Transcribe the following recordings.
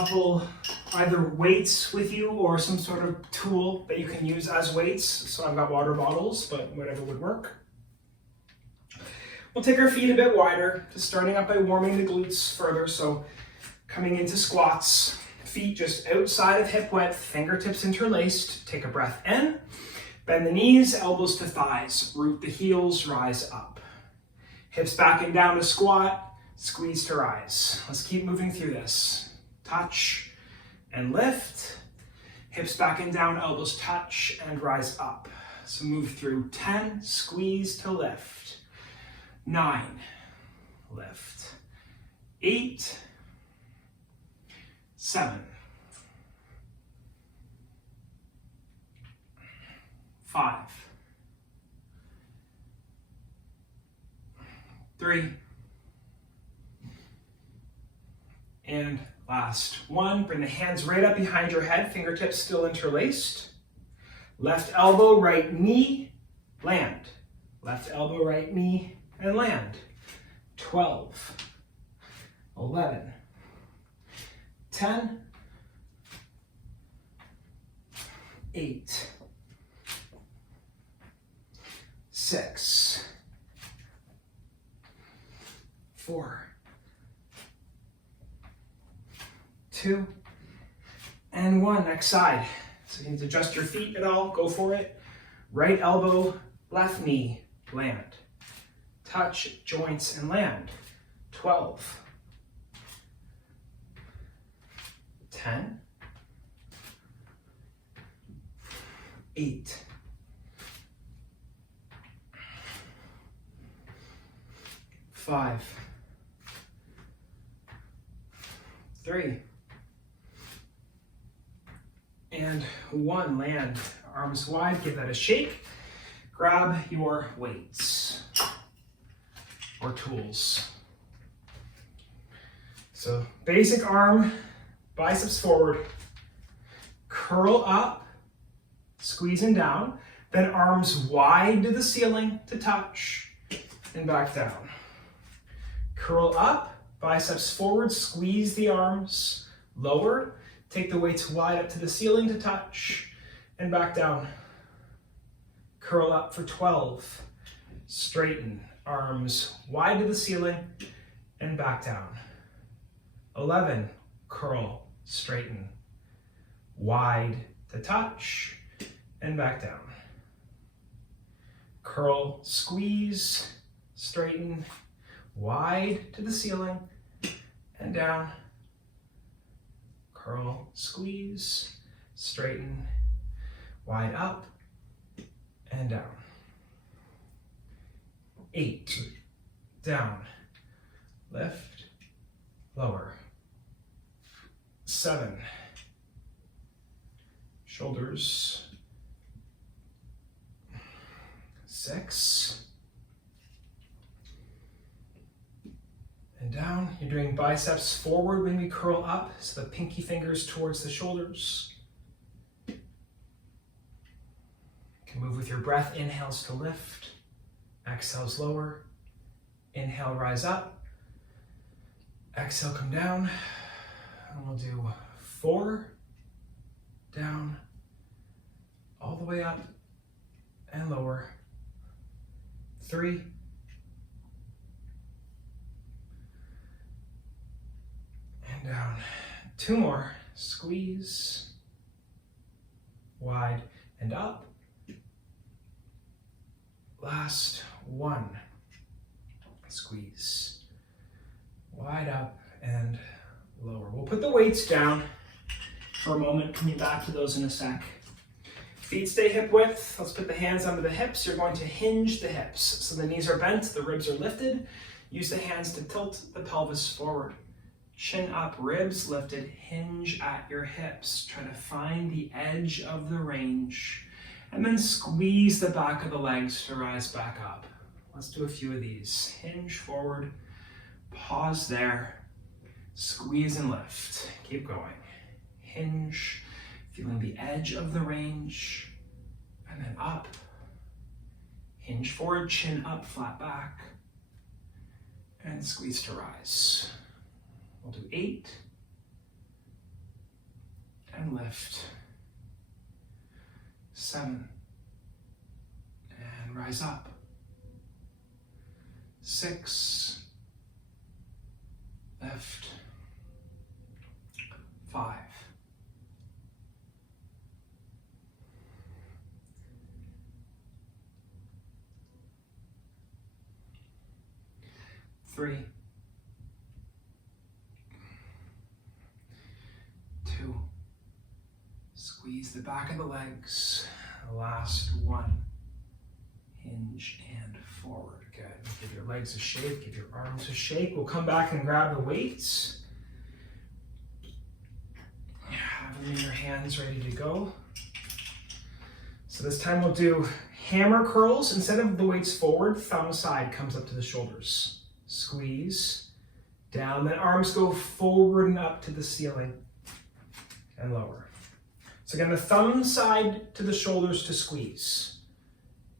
couple either weights with you or some sort of tool that you can use as weights. So I've got water bottles, but whatever would work. We'll take our feet a bit wider, just starting up by warming the glutes further. So coming into squats, feet just outside of hip width, fingertips interlaced. Take a breath in, bend the knees, elbows to thighs, root the heels, rise up. Hips back and down to squat, squeeze to rise. Let's keep moving through this. Touch and lift. Hips back and down, elbows touch and rise up. So move through 10, squeeze to lift. 9, lift. 8, 7, 5, 3, and last 1. Bring the hands right up behind your head, fingertips still interlaced. Left elbow, right knee, land. Left elbow, right knee, and land. 12, 11, 10, 8, 6, 4, 2, and 1. Next side. So you need to adjust your feet at all, go for it. Right elbow, left knee, land. Touch, joints, and land. 12, 10, 8, 5, 3, and 1. Land, arms wide, give that a shake. Grab your weights or tools. So basic arm, biceps forward, curl up, squeezing down, then arms wide to the ceiling to touch, and back down. Curl up, biceps forward, squeeze the arms, lower, take the weights wide up to the ceiling to touch, and back down. Curl up for 12, straighten, arms wide to the ceiling, and back down. 11, curl, straighten, wide to touch, and back down. Curl, squeeze, straighten, wide to the ceiling, and down. Curl, squeeze, straighten, wide up, and down. 8, down, lift, lower. 7, shoulders. 6, and down. You're doing biceps forward when we curl up, so the pinky fingers towards the shoulders. You can move with your breath. Inhales to lift, exhales lower. Inhale, rise up. Exhale, come down. And we'll do 4, down, all the way up and lower. 3, and down. 2 more. Squeeze, wide and up. Last 1. Squeeze, wide up and lower. We'll put the weights down for a moment, coming back to those in a sec. Feet stay hip width. Let's put the hands under the hips. You're going to hinge the hips. So the knees are bent, the ribs are lifted. Use the hands to tilt the pelvis forward. Chin up, ribs lifted, hinge at your hips. Try to find the edge of the range. And then squeeze the back of the legs to rise back up. Let's do a few of these. Hinge forward, pause there, squeeze and lift. Keep going. Hinge, feeling the edge of the range, and then up. Hinge forward, chin up, flat back, and squeeze to rise. We'll do 8, and lift. 7. And rise up. 6. Lift. 5. 3. 2. Squeeze the back of the legs. Last 1. Hinge and forward. Good. Give your legs a shake, give your arms a shake. We'll come back and grab the weights. Have them in your hands ready to go. So this time we'll do hammer curls. Instead of the weights forward, thumb side comes up to the shoulders. Squeeze, down, then arms go forward and up to the ceiling and lower. So again, the thumb side to the shoulders to squeeze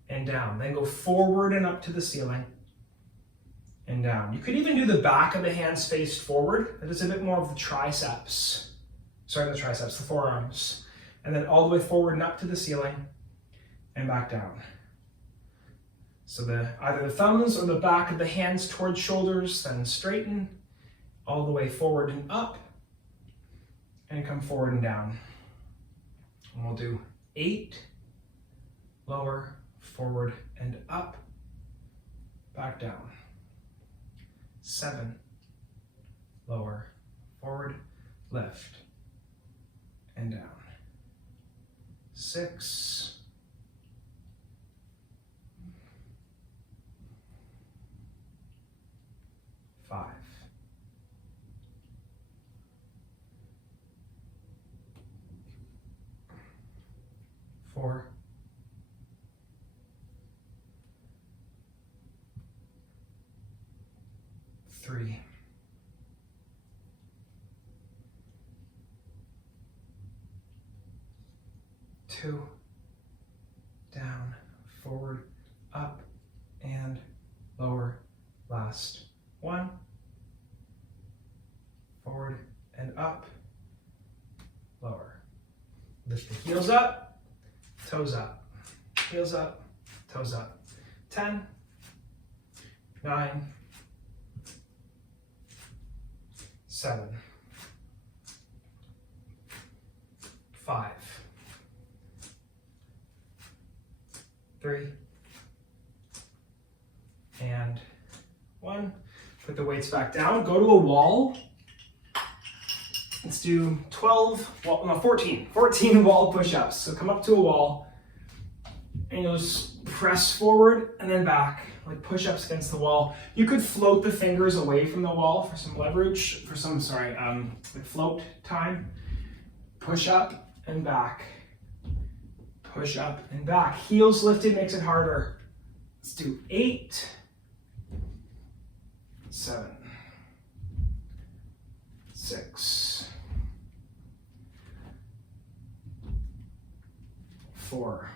and down, then go forward and up to the ceiling and down. You could even do the back of the hands faced forward. That is a bit more of the triceps. Sorry, the triceps, the forearms. And then all the way forward and up to the ceiling and back down. So either the thumbs or the back of the hands towards shoulders, then straighten all the way forward and up, and come forward and down. And we'll do 8, lower, forward and up, back down. 7, lower, forward, lift, and down. 6, 5, 4, 3, 2, down, forward, up, and lower. Last 1, forward and up, lower. Lift the heels up, toes up, heels up, toes up. 10, 9, 7, 5, 3, and 1. Put the weights back down. Go to a wall. Let's do 14 wall push-ups. So come up to a wall and you'll just press forward and then back, like push-ups against the wall. You could float the fingers away from the wall for some leverage, like float time. Push up and back. Push up and back. Heels lifted makes it harder. Let's do 8, 7, 6, 4,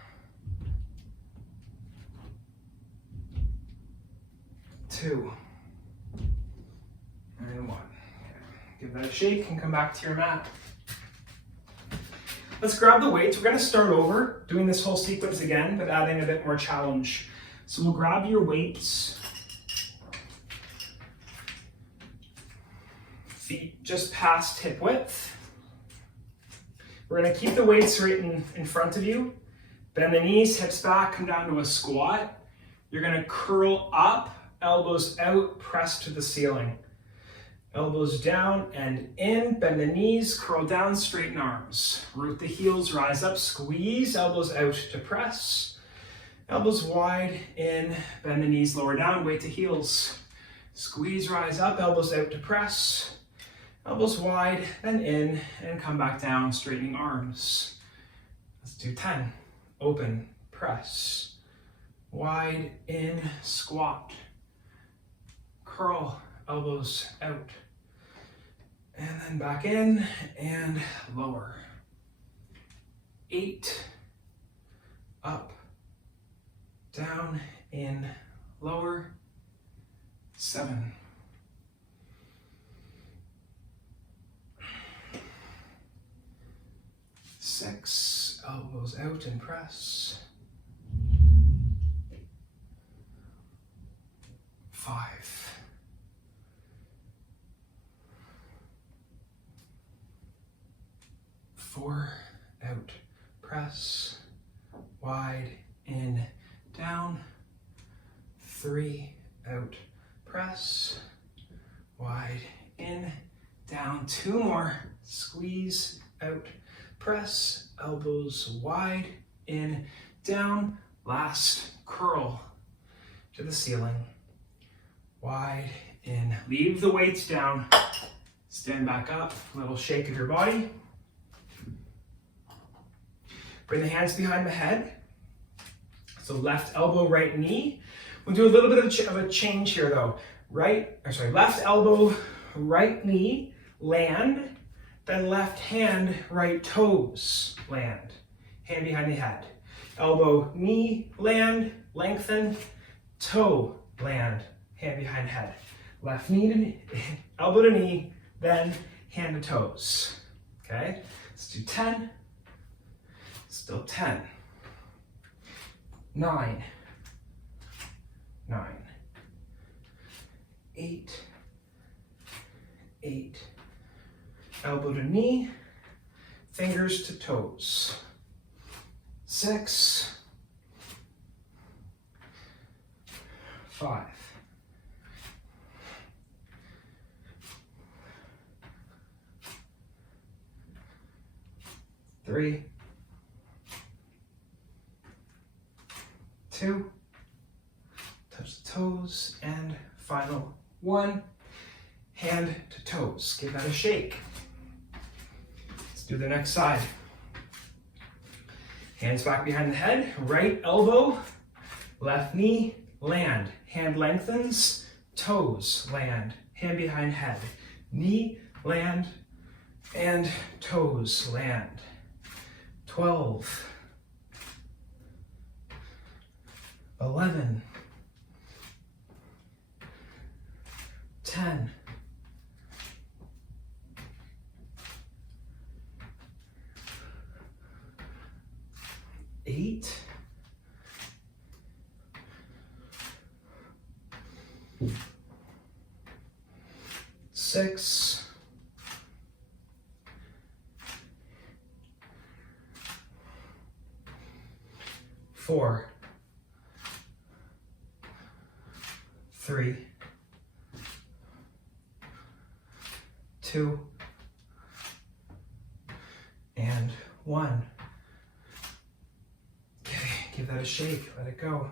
2, and 1. Okay. Give that a shake and come back to your mat. Let's grab the weights. We're going to start over, doing this whole sequence again, but adding a bit more challenge. So we'll grab your weights. Feet just past hip width. We're going to keep the weights right in front of you. Bend the knees, hips back, come down to a squat. You're going to curl up, elbows out, press to the ceiling. Elbows down and in, bend the knees, curl down, straighten arms. Root the heels, rise up, squeeze, elbows out to press. Elbows wide, in, bend the knees, lower down, weight to heels. Squeeze, rise up, elbows out to press. Elbows wide, then in, and come back down, straightening arms. Let's do 10. Open, press. Wide, in, squat. Curl, elbows out. And then back in, and lower. 8. Up. Down, in, lower. 7. 6, elbows out and press. 5. 4, out, press, wide, in, down. 3, out, press, wide, in, down. 2 more, squeeze, out, press, elbows wide, in, down. Last, curl to the ceiling, wide, in. Leave the weights down, stand back up, a little shake of your body. Bring the hands behind the head. So left elbow, right knee. We'll do a little bit of a change here though. Left elbow, right knee, land. Then left hand, right toes, land. Hand behind the head. Elbow, knee, land, lengthen, toe, land, hand behind head. Left knee to knee, elbow to knee, then hand to toes. Okay, let's do 10. Still 10. 9. 9. 8. 8. Elbow to knee, fingers to toes. 6. 5. 3. 2. Touch the toes, and final 1. Hand to toes. Give that a shake. Let's do the next side. Hands back behind the head. Right elbow, left knee, land. Hand lengthens, toes, land. Hand behind head. Knee, land, and toes, land. 12. 11. 10. 8. 6. 4. 3. 2. And 1. Okay, give that a shake, let it go.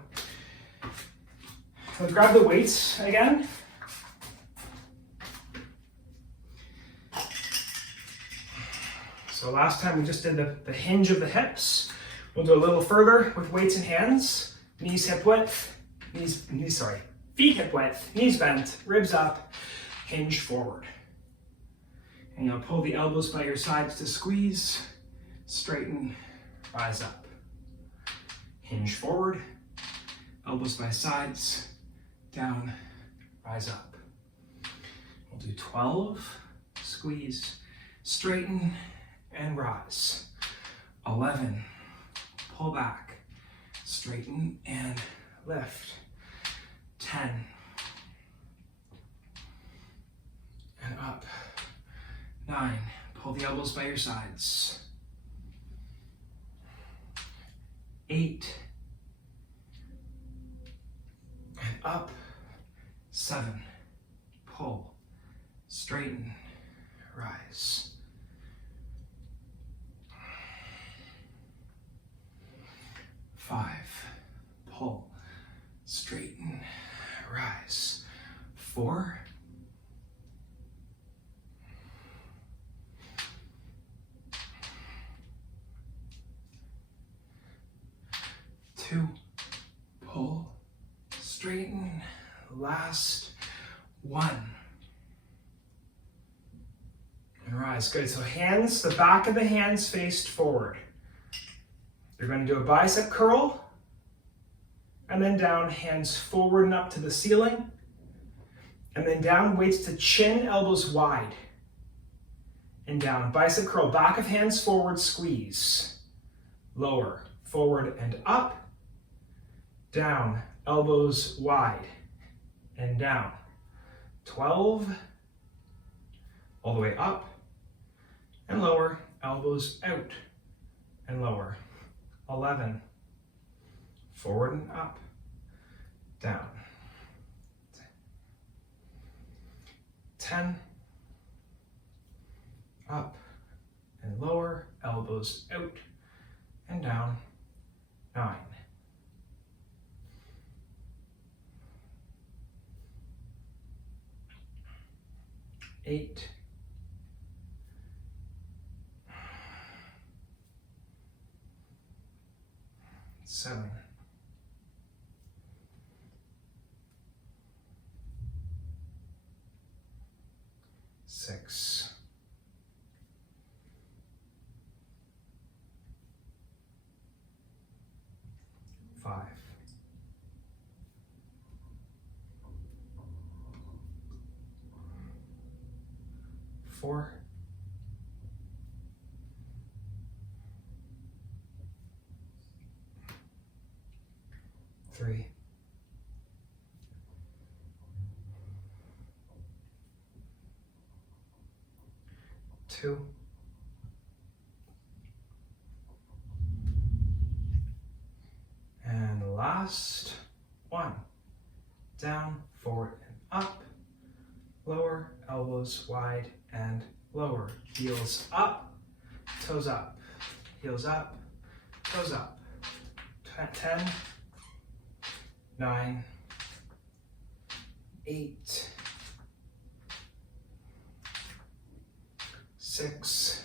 Let's grab the weights again. So last time we just did the hinge of the hips. We'll do a little further with weights and hands. Knees hip width, feet hip width, knees bent, ribs up, hinge forward. And you'll pull the elbows by your sides to squeeze, straighten, rise up. Hinge forward, elbows by sides, down, rise up. We'll do 12, squeeze, straighten, and rise. 11, pull back, straighten, and lift. 10, and up. 9, pull the elbows by your sides. 8, and up. 7, pull, straighten, rise. 5, pull, straighten, rise. 4, 2, pull, straighten, last 1. And rise. Good. So hands, the back of the hands faced forward. You're going to do a bicep curl, and then down, hands forward and up to the ceiling, and then down, weights to chin, elbows wide. and down. Bicep curl, back of hands forward, squeeze. Lower, forward and up, down, elbows wide and down. 12, all the way up and lower, elbows out and lower. 11, forward and up, down. 10, up and lower, elbows out and down. 9, 8, 7, 6, 5, 4, 3, 2, and last 1. Down, forward and up, lower, elbows wide and lower. Heels up, toes up, heels up, toes up. 10, 9, 8, 6,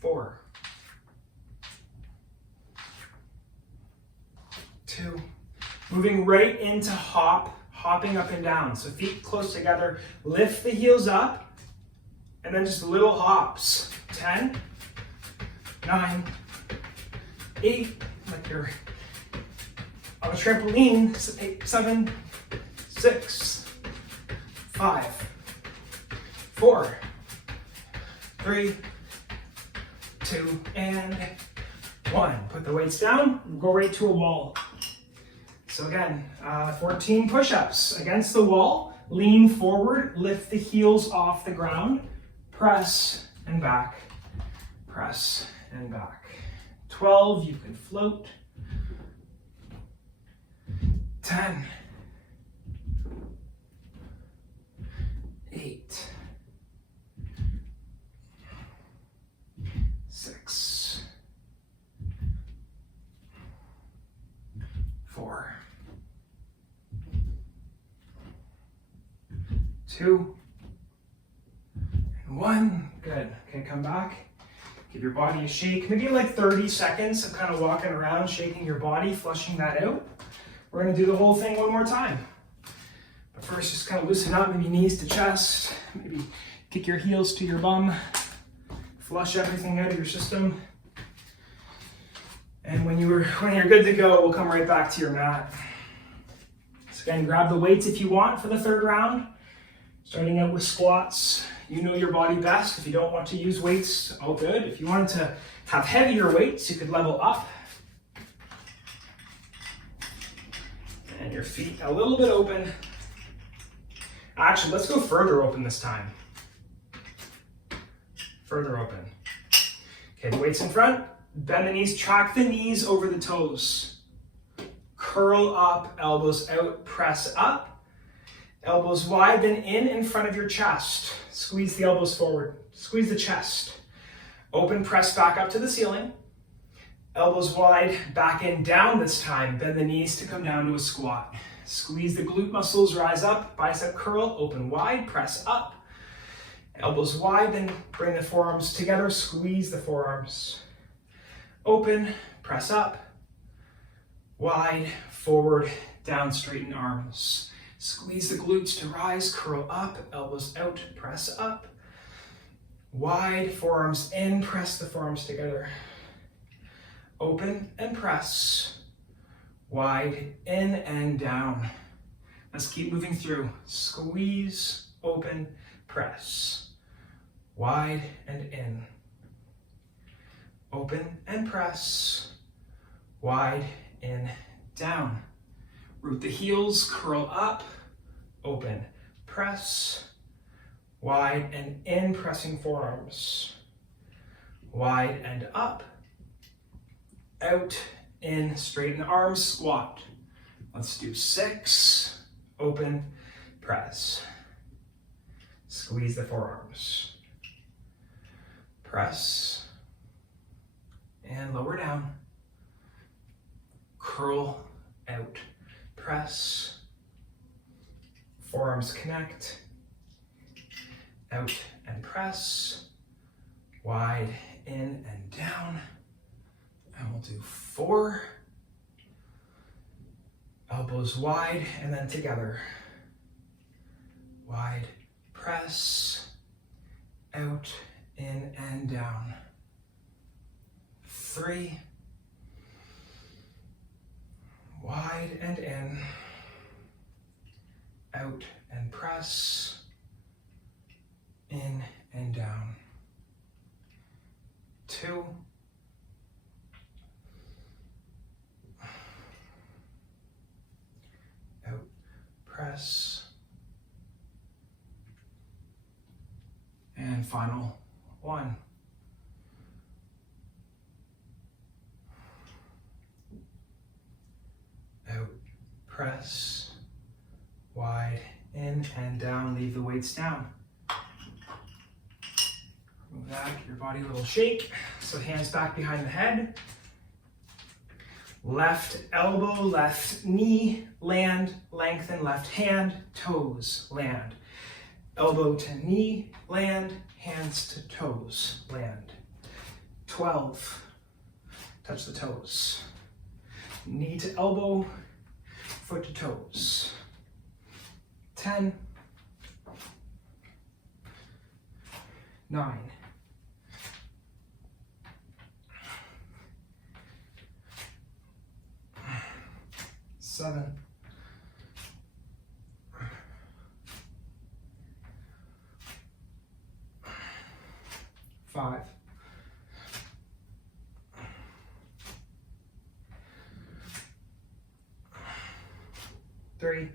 4, 2, moving right into hopping up and down. So feet close together, lift the heels up, and then just little hops. 10, 9, 8, like you're on a trampoline. 8, 7, 6, 5, 4, 3, 2, and 1. Put the weights down, go right to a wall. So again, 14 push-ups against the wall. Lean forward, lift the heels off the ground, press and back, press and back. 12, you can float. 10, 8, 6, 4, 2, and 1. Good. Okay, come back. Give your body a shake. Maybe like 30 seconds of kind of walking around, shaking your body, flushing that out. We're going to do the whole thing one more time. But first, just kind of loosen up, maybe knees to chest, maybe kick your heels to your bum, flush everything out of your system. And when you're good to go, we'll come right back to your mat. So again, grab the weights if you want for the third round. Starting out with squats. You know your body best. If you don't want to use weights, all good. If you wanted to have heavier weights, you could level up. And your feet a little bit open. Actually, let's go further open this time. Further open. Okay, the weights in front. Bend the knees, track the knees over the toes. Curl up, elbows out, press up. Elbows wide, then in front of your chest. Squeeze the elbows forward. Squeeze the chest. Open, press back up to the ceiling. Elbows wide, back in, down this time. Bend the knees to come down to a squat. Squeeze the glute muscles, rise up. Bicep curl, open wide, press up. Elbows wide, then bring the forearms together. Squeeze the forearms. Open, press up. Wide, forward, down, straighten arms. Squeeze the glutes to rise, curl up, elbows out, press up. Wide, forearms in, press the forearms together. Open and press. Wide, in and down. Let's keep moving through. Squeeze, open, press. Wide and in. Open and press. Wide, in, down. Root the heels, curl up, open, press. Wide and in, pressing forearms. Wide and up. Out, in, straighten arms, squat. Let's do 6. Open, press. Squeeze the forearms. Press. And lower down. Curl out. Press. Forearms connect. Out and press. Wide, in and down. And we'll do 4. Elbows wide and then together. Wide, press. Out, in and down. 3. Wide and in. Out and press. In and down. 2. Out, press. And final 1. Out, press. Wide, in and down. Leave the weights down. Move that, give your body a little shake. So hands back behind the head. Left elbow, left knee, land, lengthen, left hand, toes, land. Elbow to knee, land, hands to toes, land. 12, touch the toes. Knee to elbow, foot to toes. 10, 9, 7, 5, 3,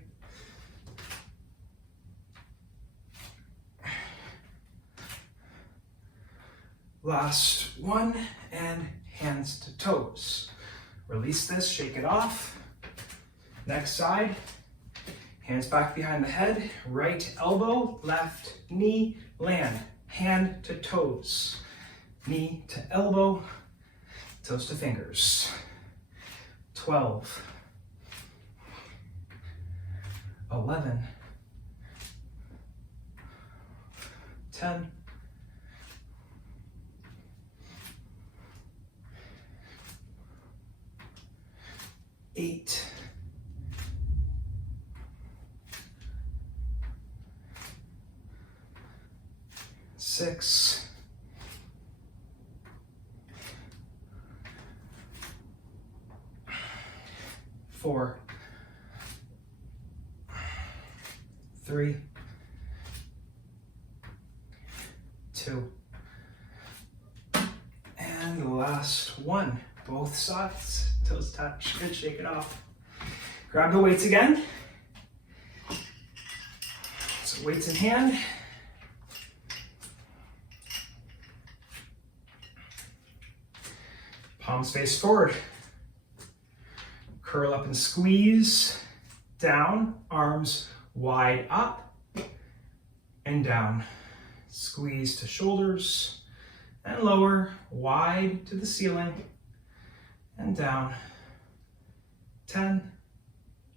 last 1, and hands to toes. Release this, shake it off. Next side, hands back behind the head, right elbow, left knee, land, hand to toes. Knee to elbow, toes to fingers. 12, 11, 10, 8, 6, 4, 3, 2, and the last 1. Both sides, toes touch. Good, shake it off. Grab the weights again. So weights in hand. Palms face forward. Curl up and squeeze. Down, arms wide up and down. Squeeze to shoulders and lower, wide to the ceiling and down. 10,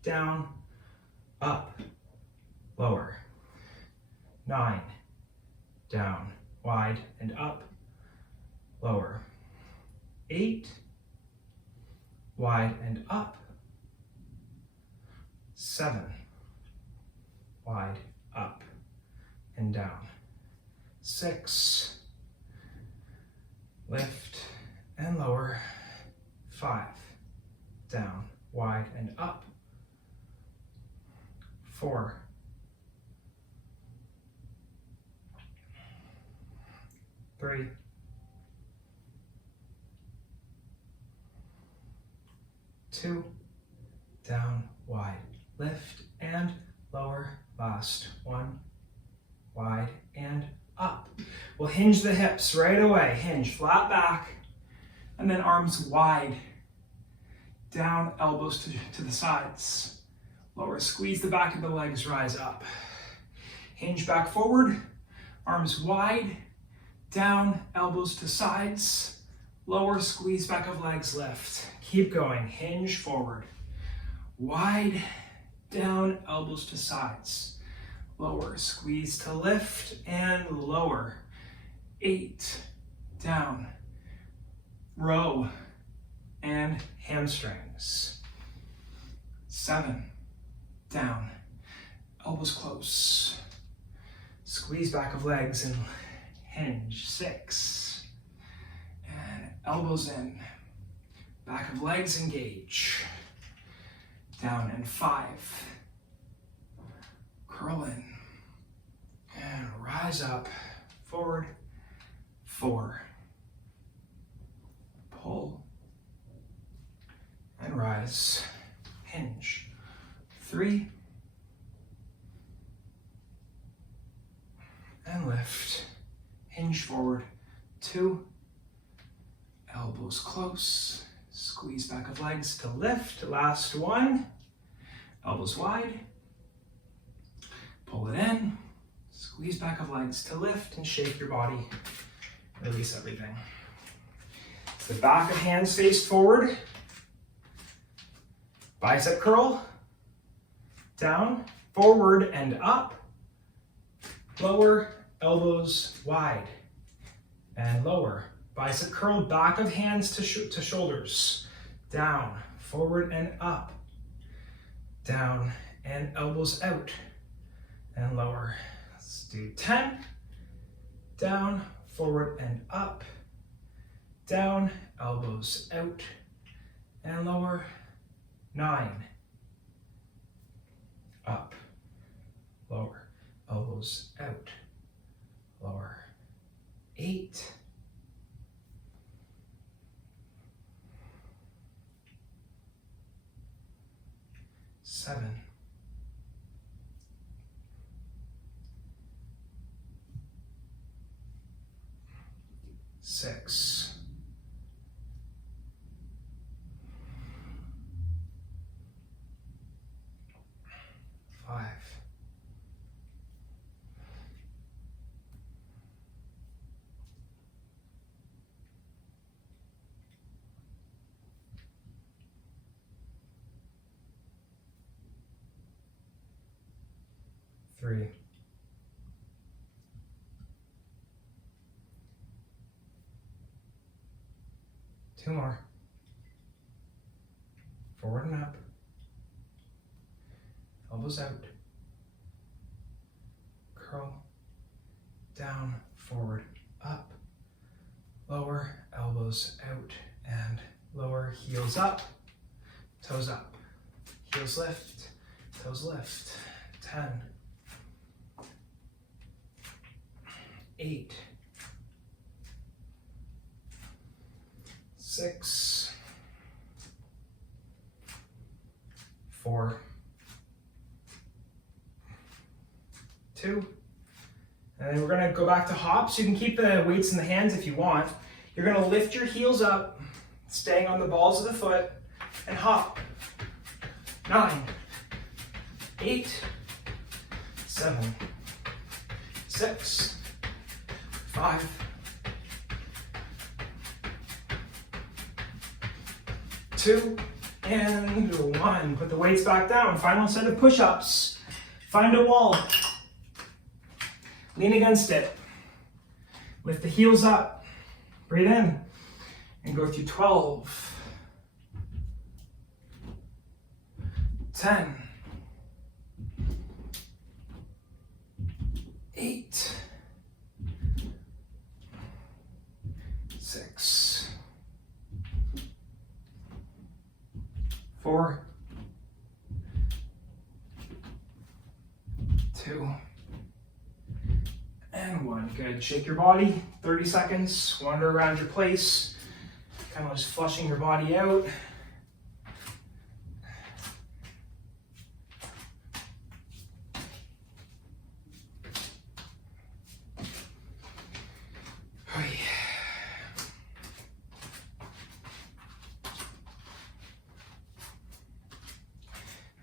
down, up, lower. 9, down, wide and up, lower. 8, wide and up. 7, wide, up and down. 6, lift and lower. 5, down, wide and up. 4, 3, 2, down, wide, lift and lower, last 1, wide and up. We'll hinge the hips right away. Hinge, flat back, and then arms wide. Down, elbows to the sides. Lower, squeeze the back of the legs, rise up. Hinge back forward, arms wide. Down, elbows to sides. Lower, squeeze back of legs, lift. Keep going, hinge forward. Wide, down, elbows to sides. Lower, squeeze to lift and lower. 8, down, row and hamstrings. 7, down, elbows close. Squeeze back of legs and hinge. 6, and elbows in. Back of legs engage. Down and 5. Curl in and rise up, forward, 4, pull and rise, hinge, 3, and lift, hinge forward, 2, elbows close, squeeze back of legs to lift, last 1, elbows wide, pull it in, squeeze back of legs to lift and shake your body. Release everything. The back of hands face forward. Bicep curl. Down, forward and up. Lower, elbows wide. And lower. Bicep curl, back of hands to shoulders. Down, forward and up. Down and elbows out. And lower. Let's do 10. Down, forward and up. Down, elbows out and lower. 9. Up, lower, elbows out, lower. 8. 7. 6. 5. 3. 2 more. Forward and up. Elbows out. Curl. Down, forward, up. Lower, elbows out and lower. Heels up, toes up. Heels lift, toes lift. 10. 8. 6. 4. 2. And then we're going to go back to hops. You can keep the weights in the hands if you want. You're going to lift your heels up, staying on the balls of the foot, and hop. 9. 8. 7. 6. 5. 2. And 1. Put the weights back down. Final set of push-ups. Find a wall. Lean against it. Lift the heels up. Breathe in. And go through 12. 10. 8. 6. 4. 2. And one. Good. Shake your body, 30 seconds. Wander around your place, kind of just flushing your body out.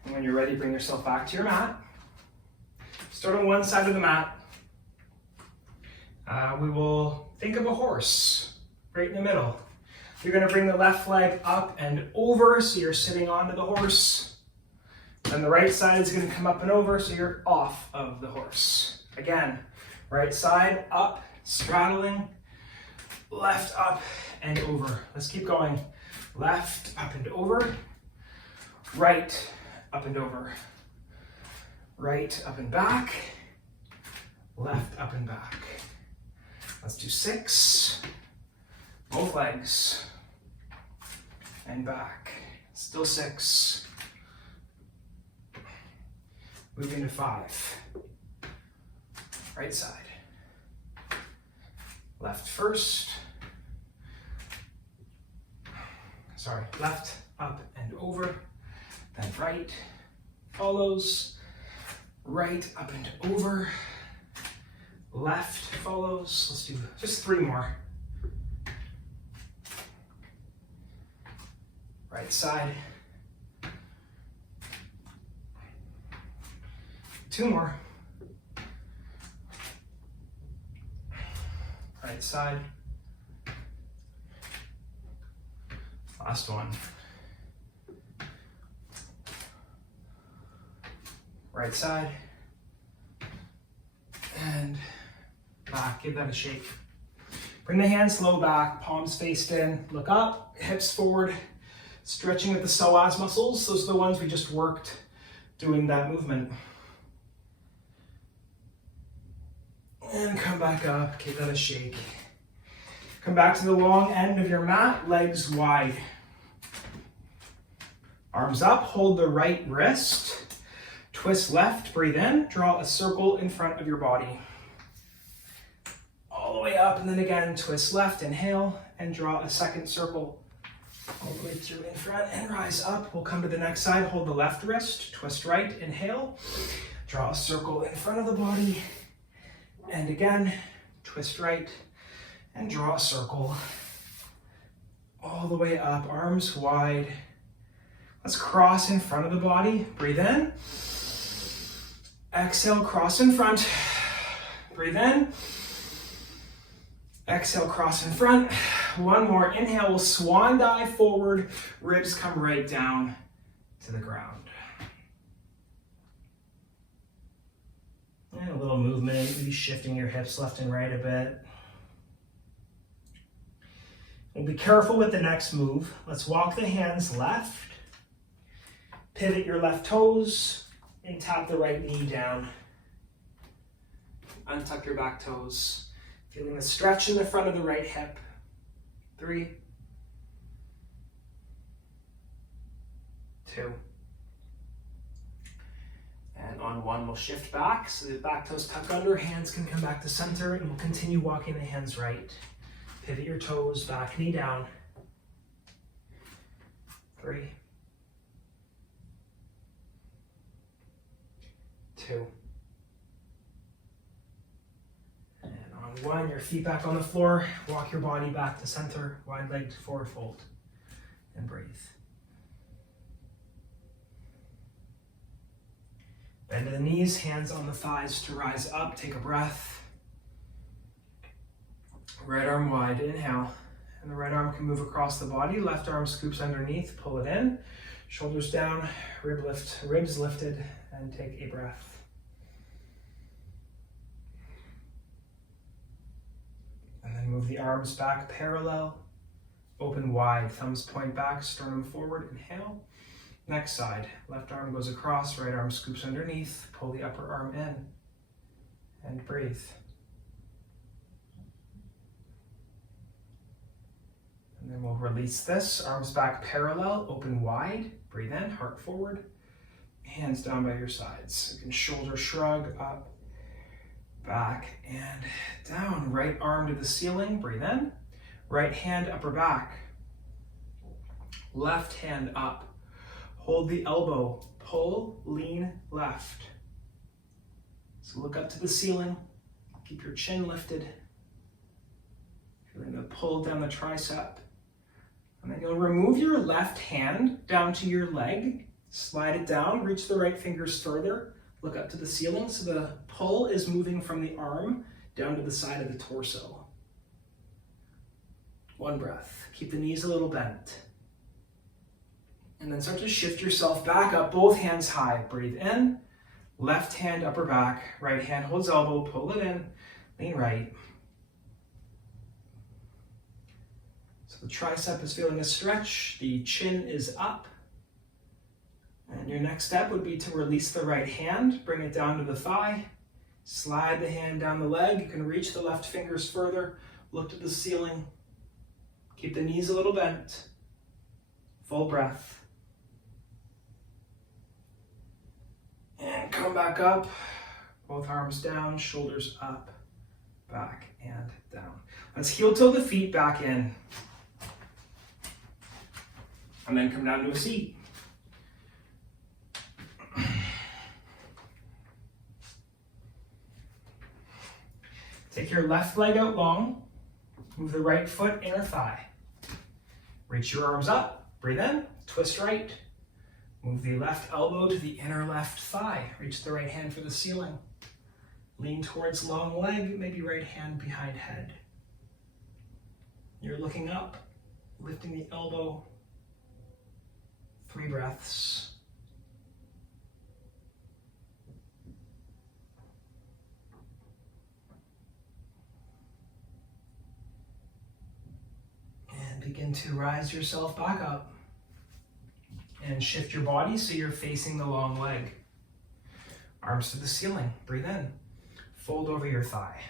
And when you're ready, bring yourself back to your mat. Start on one side of the mat. We will think of a horse right in the middle. You're going to bring the left leg up and over, so you're sitting onto the horse. And the right side is going to come up and over, so you're off of the horse. Again, right side up, straddling, left up and over. Let's keep going. Left up and over, right up and over, right up and back, left up and back. Let's do 6, both legs, and back. Still 6. Moving to 5. Right side. Left first. Sorry, left, up and over. Then right follows. Right up and over. Left follows. Let's do just 3 more. Right side. 2 more. Right side. Last one. Right side. And back, give that a shake. Bring the hands low back, palms faced in, look up, hips forward, stretching with the psoas muscles. Those are the ones we just worked doing that movement. And come back up, give that a shake. Come back to the long end of your mat, legs wide. Arms up, hold the right wrist. Twist left, breathe in, draw a circle in front of your body. All the way up, and then again, twist left, inhale, and draw a second circle all the way through in front, and rise up. We'll come to the next side, hold the left wrist, twist right, inhale, draw a circle in front of the body, and again, twist right, and draw a circle all the way up, arms wide. Let's cross in front of the body, breathe in. Exhale, cross in front. Breathe in. Exhale, cross in front. One more. Inhale, we'll swan dive forward. Ribs come right down to the ground. And a little movement, maybe shifting your hips left and right a bit. And be careful with the next move. Let's walk the hands left. Pivot your left toes. And tap the right knee down. Untuck your back toes. Feeling the stretch in the front of the right hip. 3, 2. And on 1, we'll shift back so the back toes tuck under, hands can come back to center, and we'll continue walking the hands right. Pivot your toes, back knee down. 3, 2. And on 1, your feet back on the floor, walk your body back to center, wide legged forward fold, and breathe. Bend to the knees, hands on the thighs to rise up, take a breath. Right arm wide, inhale, and the right arm can move across the body, left arm scoops underneath, pull it in, shoulders down, ribs lifted, and take a breath. And then move the arms back parallel, open wide, thumbs point back, sternum forward, inhale. Next side, left arm goes across, right arm scoops underneath, pull the upper arm in, and breathe. And then we'll release this, arms back parallel, open wide, breathe in, heart forward, hands down by your sides. You can shoulder shrug up back and down. Right arm to the ceiling, breathe in. Right hand upper back. Left hand up. Hold the elbow, pull, lean, left. So look up to the ceiling, keep your chin lifted. Feeling the pull down the tricep. And then you'll remove your left hand down to your leg, slide it down, reach the right fingers further, look up to the ceiling so the pull is moving from the arm down to the side of the torso. One breath, keep the knees a little bent. And then start to shift yourself back up, both hands high. Breathe in, left hand upper back, right hand holds elbow, pull it in, lean right. So the tricep is feeling a stretch, the chin is up. And your next step would be to release the right hand, bring it down to the thigh, slide the hand down the leg. You can reach the left fingers further, look to the ceiling, keep the knees a little bent, full breath. And come back up, both arms down, shoulders up, back and down. Let's heel toe the feet back in. And then come down to a seat. Take your left leg out long, move the right foot inner thigh. Reach your arms up, breathe in, twist right. Move the left elbow to the inner left thigh. Reach the right hand for the ceiling. Lean towards long leg, maybe right hand behind head. You're looking up, lifting the elbow. 3 breaths. And begin to rise yourself back up. And shift your body so you're facing the long leg. Arms to the ceiling. Breathe in. Fold over your thigh.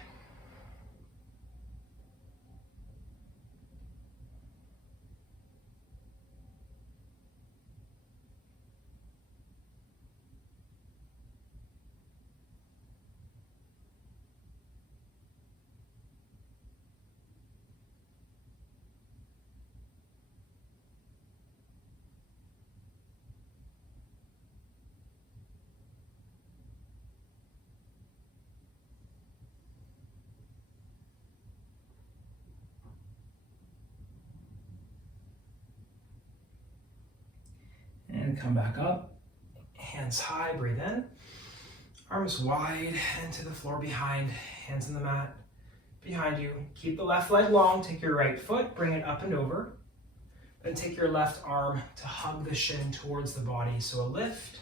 And come back up, hands high, breathe in, arms wide into the floor behind, hands on the mat behind you. Keep the left leg long, take your right foot, bring it up and over. Then take your left arm to hug the shin towards the body. So a lift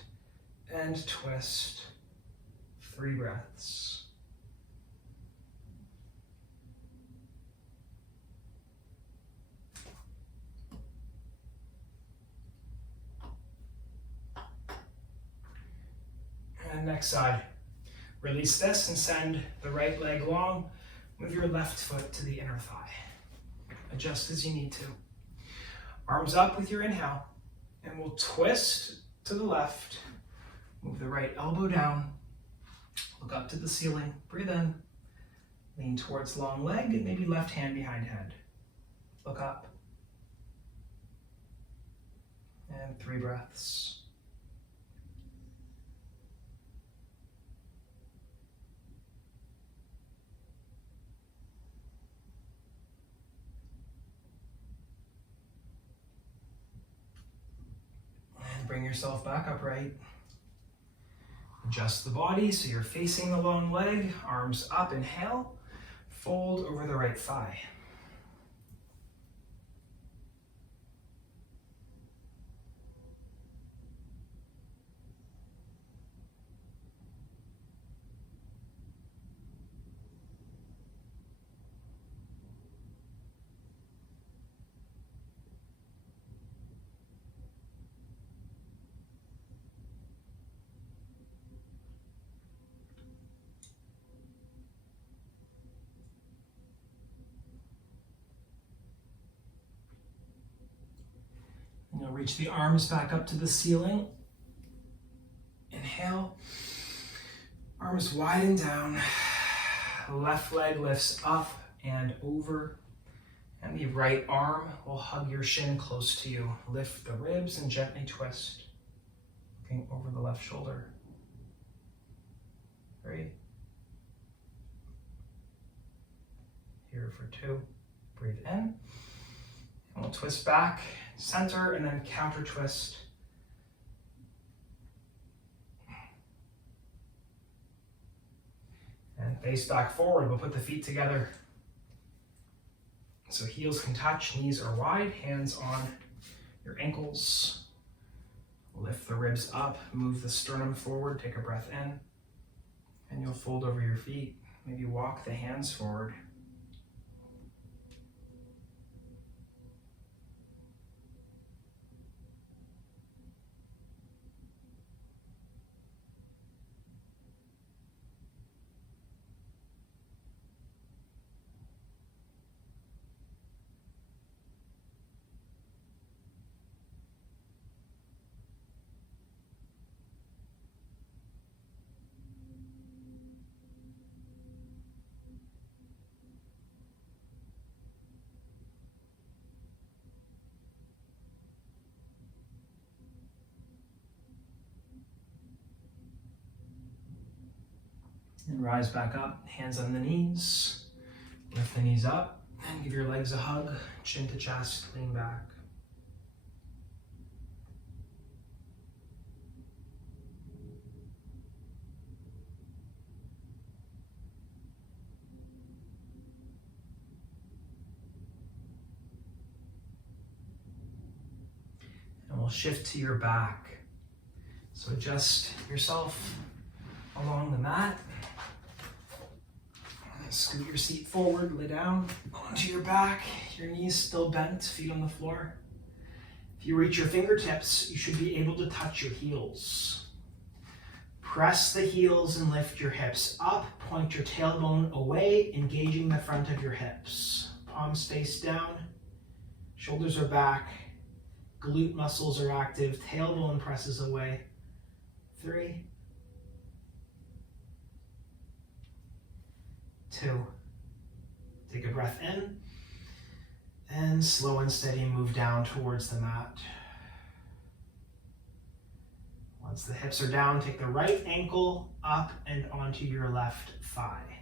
and twist, 3 breaths. And next side. Release this and send the right leg long. Move your left foot to the inner thigh. Adjust as you need to. Arms up with your inhale. And we'll twist to the left. Move the right elbow down. Look up to the ceiling. Breathe in. Lean towards long leg and maybe left hand behind head. Look up. And 3 breaths. Bring yourself back upright. Adjust the body so you're facing the long leg, arms up, inhale, fold over the right thigh. Now reach the arms back up to the ceiling. Inhale. Arms widen down. left leg lifts up and over. And the right arm will hug your shin close to you. Lift the ribs and gently twist. Looking over the left shoulder. 3. Here for 2. Breathe in. And we'll twist back, center, and then counter twist. And face back forward. We'll put the feet together. So heels can touch, knees are wide, hands on your ankles. Lift the ribs up, move the sternum forward, take a breath in. And you'll fold over your feet. Maybe walk the hands forward. And rise back up, hands on the knees. Lift the knees up and give your legs a hug, chin to chest, lean back. And we'll shift to your back. So adjust yourself along the mat. Scoot your seat forward, lay down onto your back, your knees still bent, feet on the floor. If you reach your fingertips, you should be able to touch your heels. Press the heels and lift your hips up, point your tailbone away, engaging the front of your hips. Palms face down, shoulders are back, glute muscles are active, tailbone presses away. 3, 2. Take a breath in and slow and steady move down towards the mat. Once the hips are down, take the right ankle up and onto your left thigh.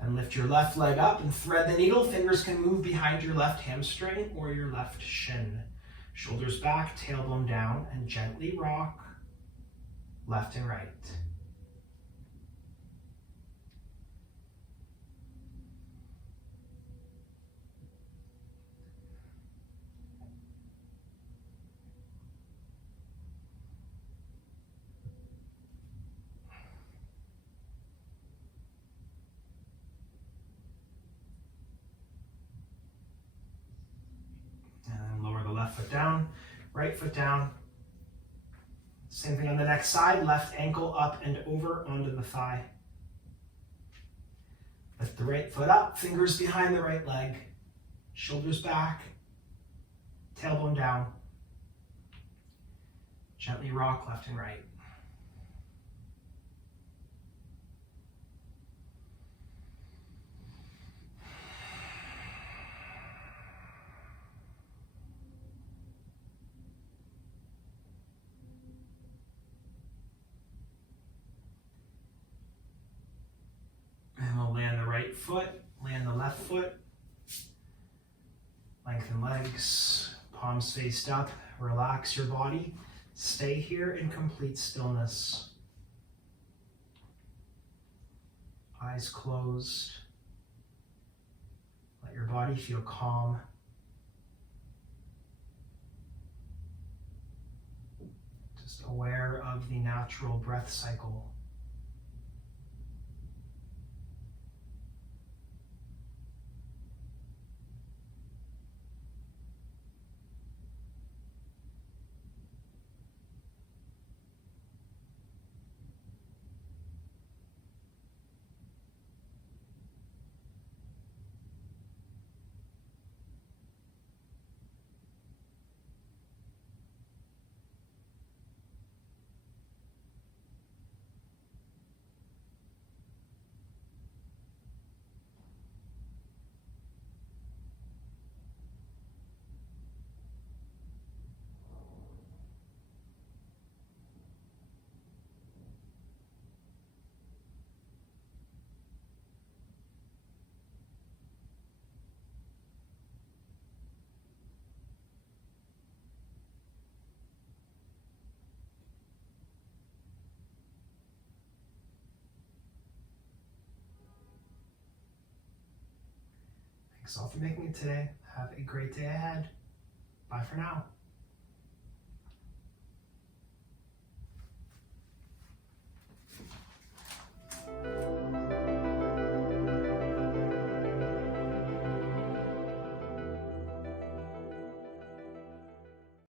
Then lift your left leg up and thread the needle. Fingers can move behind your left hamstring or your left shin. Shoulders back, tailbone down, and gently rock left and right. Left foot down, right foot down. Same thing on the next side, left ankle up and over onto the thigh. Lift the right foot up, fingers behind the right leg, shoulders back, tailbone down. Gently rock left and right. And we'll land the right foot, land the left foot. Lengthen legs, palms faced up, relax your body. Stay here in complete stillness. Eyes closed. Let your body feel calm. Just aware of the natural breath cycle. Thanks all for making it today. Have a great day ahead. Bye for now.